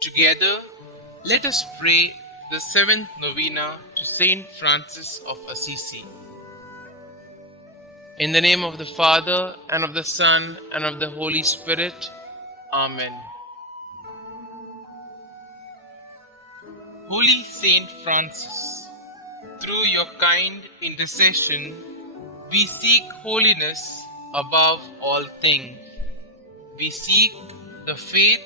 Together, let us pray the 7th Novena to St Francis of Assisi. In the name of the Father, and of the Son, and of the Holy Spirit. Amen. Holy Saint Francis, through your kind intercession, we seek holiness above all things. We seek the faith,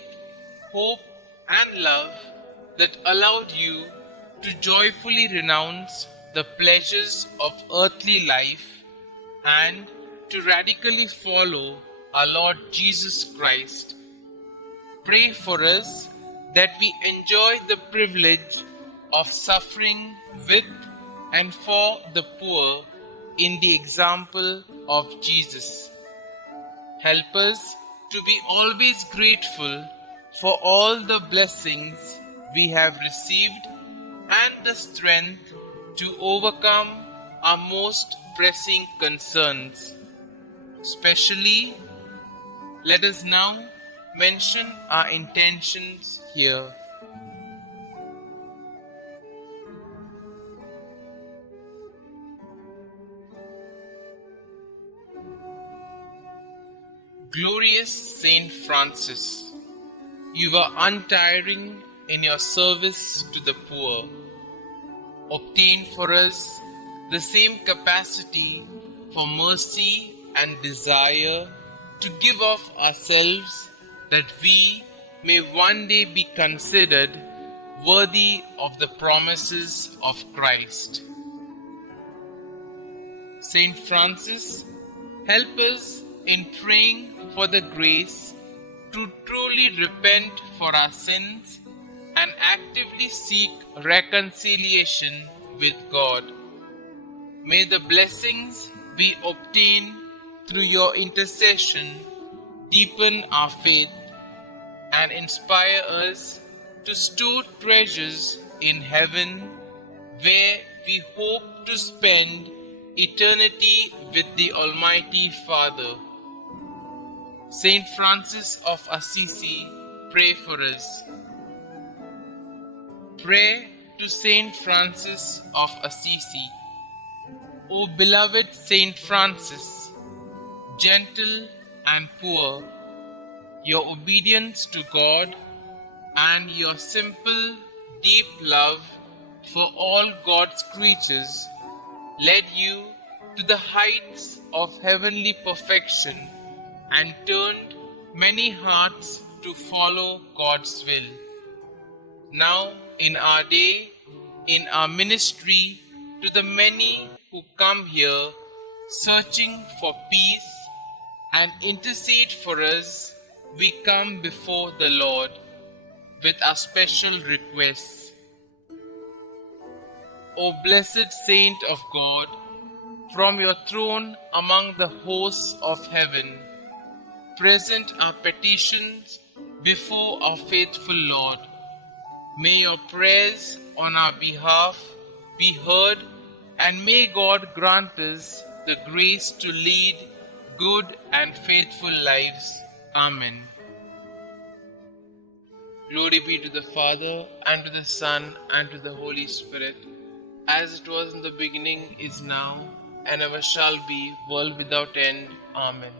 hope, and love that allowed you to joyfully renounce the pleasures of earthly life and to radically follow our Lord Jesus Christ. Pray for us that we enjoy the privilege of suffering with and for the poor in the example of Jesus. Help us to be always grateful for all the blessings we have received and the strength to overcome our most pressing concerns. Especially, let us now mention our intentions here. Glorious Saint Francis, you were untiring in your service to the poor. Obtain for us the same capacity for mercy and desire to give of ourselves, that we may one day be considered worthy of the promises of Christ. Saint Francis, help us in praying for the grace to truly repent for our sins and actively seek reconciliation with God. May the blessings we obtain through your intercession deepen our faith and inspire us to store treasures in heaven, where we hope to spend eternity with the Almighty Father. St Francis of Assisi, pray for us. Pray to St Francis of Assisi. O beloved St Francis, gentle and poor, your obedience to God and your simple, deep love for all God's creatures led you to the heights of heavenly perfection and turned many hearts to follow God's will. Now, in our day, in our ministry, to the many who come here searching for peace and intercede for us, we come before the Lord with our special requests. O blessed Saint of God, from your throne among the hosts of heaven, present our petitions before our faithful Lord. May your prayers on our behalf be heard, and may God grant us the grace to lead good and faithful lives. Amen. Glory be to the Father, and to the Son, and to the Holy Spirit, as it was in the beginning, is now, and ever shall be, world without end. Amen.